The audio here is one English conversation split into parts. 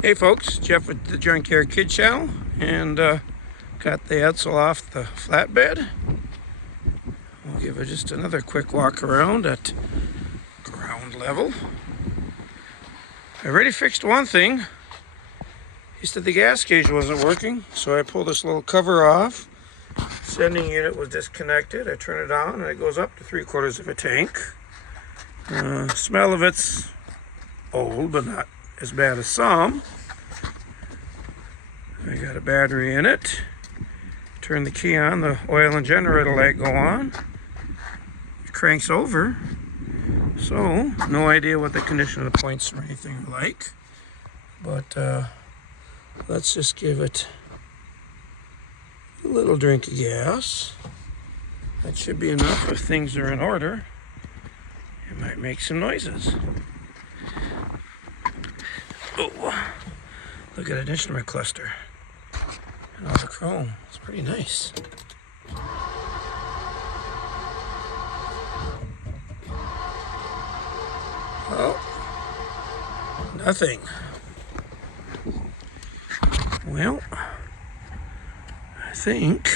Hey folks, Jeff with the Junkyard Kid Channel, and got the Edsel off the flatbed. We'll give it just another quick walk around at ground level. I already fixed one thing. He said the gas gauge wasn't working, so I pulled this little cover off. Sending unit was disconnected. I turn it on and it goes up to 3/4 of a tank. Smell of it's old, but not as bad as some. I got a battery in it. Turn the key on, the oil and generator light go on. It cranks over. So, no idea what the condition of the points or anything are like. But let's just give it a little drink of gas. That should be enough if things are in order. It might make some noises. Oh, look at that instrument cluster and all the chrome. It's pretty nice. Oh, nothing. Well, I think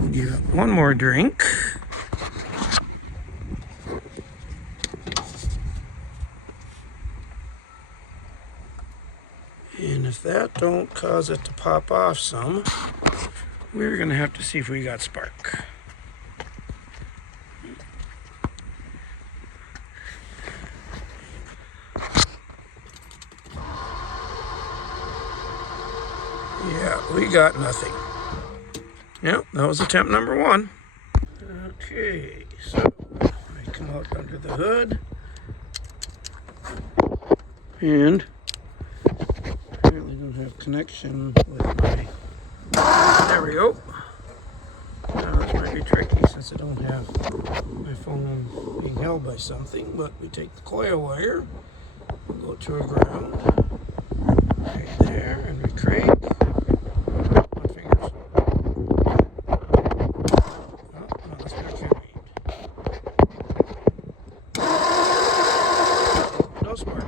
I'll give it one more drink. And if that don't cause it to pop off some, we're going to have to see if we got spark. Yeah, we got nothing. Yep, that was attempt number one. Okay, so I come out under the hood. And apparently don't have connection with my... There we go. Now this might be tricky since I don't have my phone being held by something, but we take the coil wire, go to a ground, right there, and we crank. My fingers. Oh, no, that's not carrying. No spark.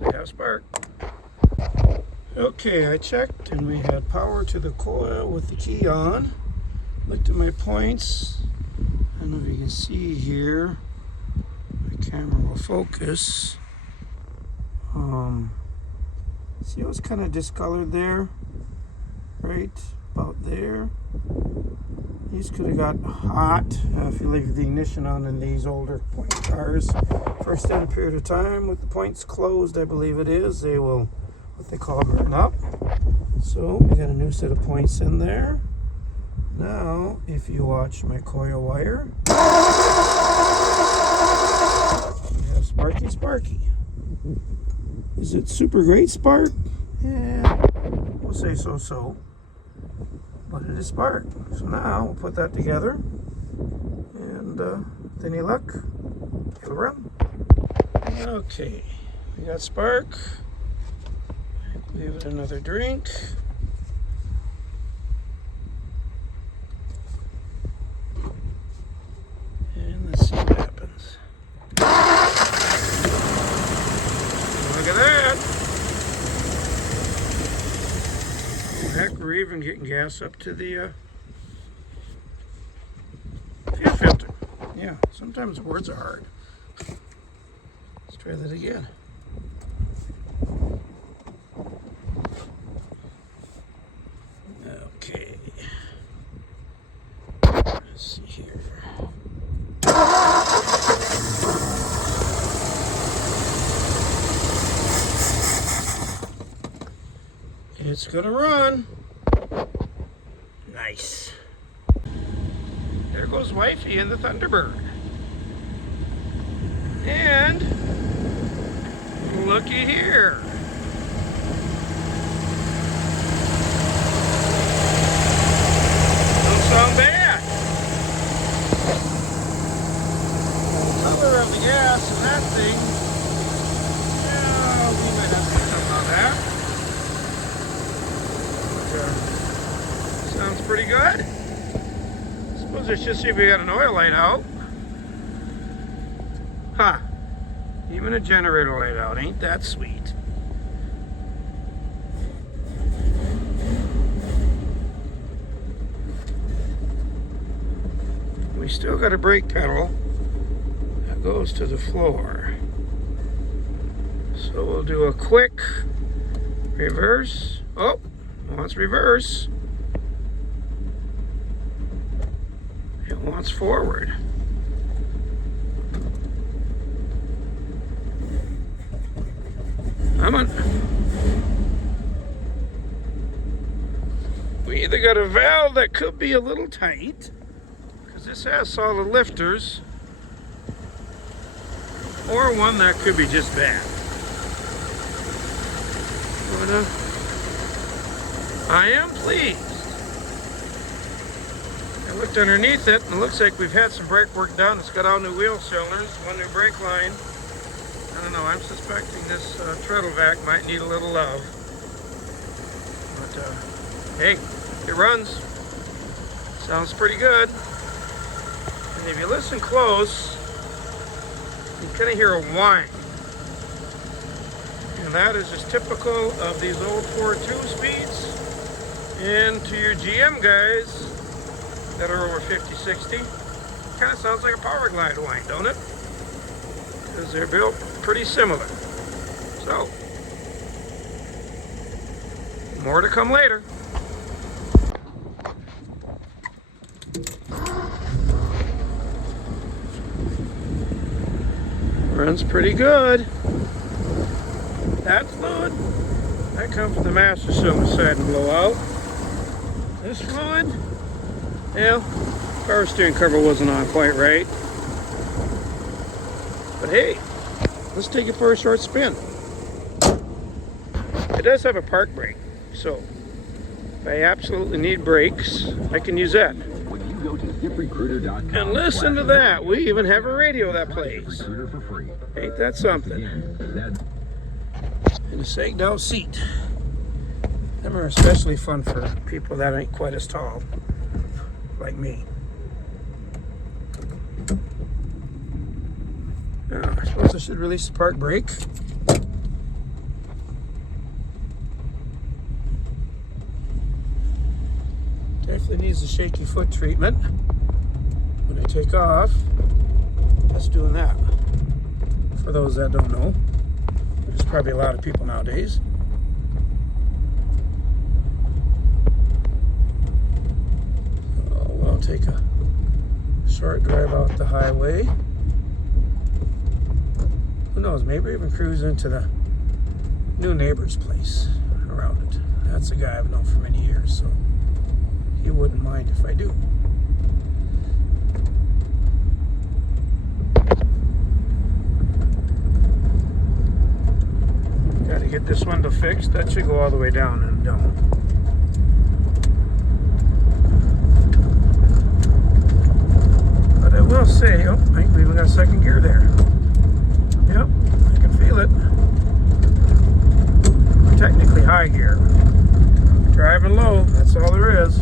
Gotta have spark. Okay, I checked and we had power to the coil with the key on. Looked at my points. I don't know if you can see here. My camera will focus. See how it's kind of discolored there? Right about there. These could have got hot if you leave the ignition on in these older point cars. For a extended period of time with the points closed, I believe it is, they will what they call burn up. So we got a new set of points in there. Now, if you watch my coil wire, we have sparky. Is it super great spark? Yeah, we'll say so. But it is spark. So now we'll put that together, and with any luck, it'll run. Okay, we got spark. Give it another drink. And let's see what happens. Look at that. Heck, we're even getting gas up to the fuel filter. Yeah, sometimes words are hard. Let's try that again. Okay. Let's see here. It's gonna run. Nice. There goes Wifey in the Thunderbird. And looky here. Sound bad. The color of the gas in that thing, yeah, we might have to do something on that. But, sounds pretty good. Suppose I should see if we got an oil light out. Huh. Even a generator light out. Ain't that sweet? still got a brake pedal that goes to the floor. So we'll do a quick reverse. Oh, wants reverse. It wants forward. Come on. We either got a valve that could be a little tight, because this has solid lifters, or one that could be just bad. But, I am pleased. I looked underneath it, and it looks like we've had some brake work done. It's got all new wheel cylinders, one new brake line. I don't know, I'm suspecting this treadle vac might need a little love. But, hey, it runs. Sounds pretty good. And if you listen close, you kind of hear a whine. And that is just typical of these old 4.2 speeds. And to your GM guys that are over 50, 60, kind of sounds like a power glide whine, don't it? Because they're built pretty similar. So, more to come later. Runs pretty good. That fluid, that comes from the master cylinder side and blow out. This fluid, yeah, power steering cover wasn't on quite right. But hey, let's take it for a short spin. It does have a park brake, so if I absolutely need brakes, I can use that. And listen to that, we even have a radio that plays. Ain't that something? And a sagged out seat. Them are especially fun for people that ain't quite as tall, like me. Now, I suppose I should release the park brake. Definitely needs a shaky foot treatment. When I take off, that's doing that. For those that don't know, there's probably a lot of people nowadays. So we'll take a short drive out the highway. Who knows, maybe even cruise into the new neighbor's place around it. That's a guy I've known for many years, so he wouldn't mind if I do. Gotta get this window fixed. That should go all the way down and down. But I will say, oh, I think we even got second gear there. Yep, I can feel it. Technically high gear. Driving low, that's all there is.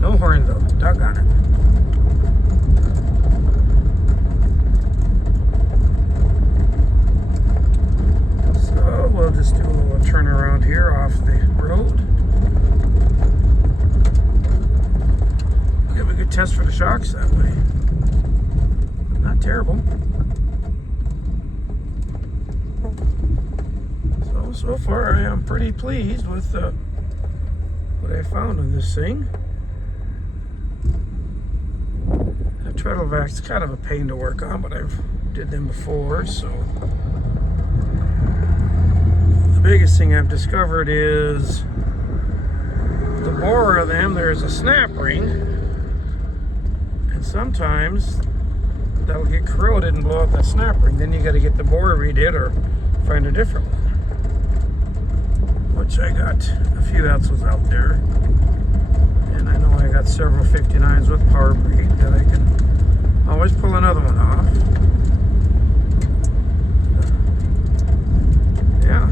No horn though, dug on it. So we'll just do a little turnaround here off the road. Give a good test for the shocks that way. Not terrible. So far I am pretty pleased with what I found on this thing. The treadle vac's kind of a pain to work on, but I've did them before, so the biggest thing I've discovered is the bore of them, there's a snap ring, and sometimes that'll get corroded and blow out that snap ring. Then you got to get the bore redid or find a different one, which I got a few Edsels out there, and I know I got several 59s with power brake that I can always pull another one off. Yeah,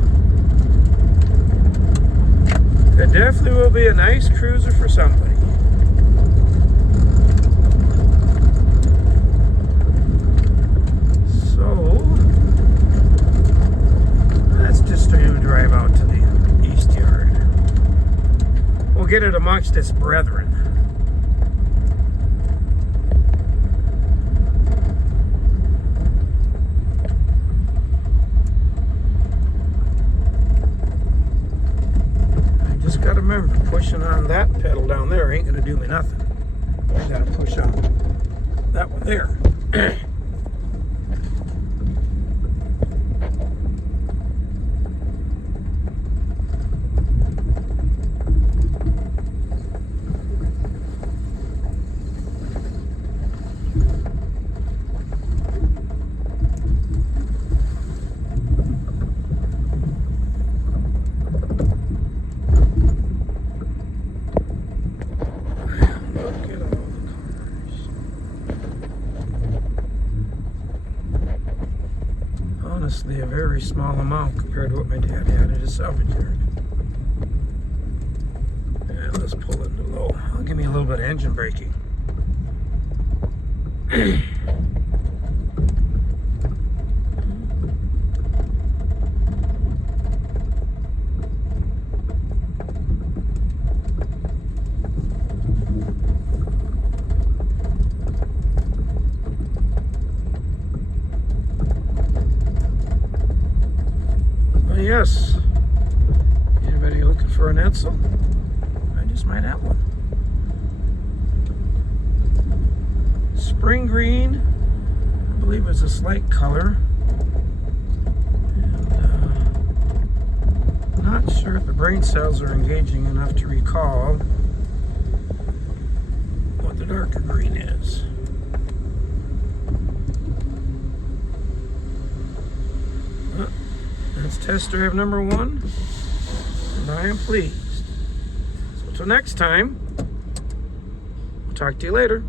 it definitely will be a nice cruiser for somebody. So get it amongst its brethren. I just got to remember, pushing on that pedal down there ain't going to do me nothing. I got to push on that one there. Honestly, a very small amount compared to what my dad had at his salvage yard. And let's pull it to low. I'll give me a little bit of engine braking. Yes. Anybody looking for an Edsel? I just might have one. Spring green, I believe it's a slight color. And not sure if the brain cells are engaging enough to recall what the darker green is. That's test drive number 1, and I am pleased. So until next time, we'll talk to you later.